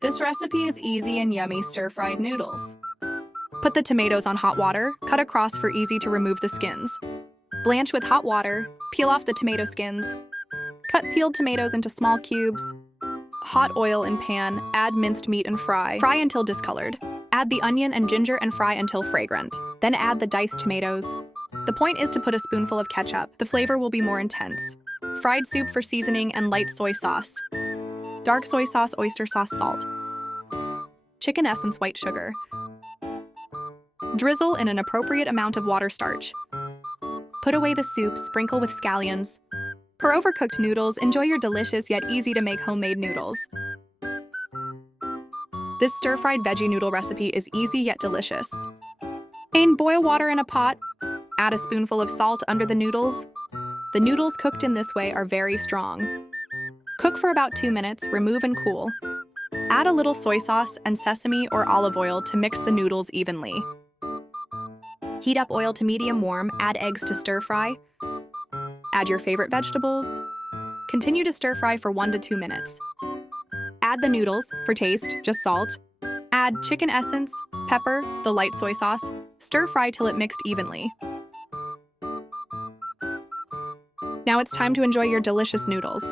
This recipe is easy and yummy stir-fried noodles. Put the tomatoes on hot water, cut across for easy to remove the skins. Blanch with hot water, peel off the tomato skins. Cut peeled tomatoes into small cubes. Hot oil in pan, add minced meat and fry. Fry until discolored. Add the onion and ginger and fry until fragrant. Then add the diced tomatoes. The point is to put a spoonful of ketchup. The flavor will be more intense. Fried soup for seasoning and light soy sauce. Dark soy sauce, oyster sauce, salt. Chicken essence, white sugar. Drizzle in an appropriate amount of water starch. Put away the soup, sprinkle with scallions. For overcooked noodles, enjoy your delicious yet easy to make homemade noodles. This stir-fried veggie noodle recipe is easy yet delicious. Boil water in a pot. Add a spoonful of salt under the noodles. The noodles cooked in this way are very strong. Cook for about 2 minutes, remove and cool. Add a little soy sauce and sesame or olive oil to mix the noodles evenly. Heat up oil to medium warm, add eggs to stir fry. Add your favorite vegetables. Continue to stir fry for 1 to 2 minutes. Add the noodles, for taste, just salt. Add chicken essence, pepper, the light soy sauce. Stir fry till it mixed evenly. Now it's time to enjoy your delicious noodles.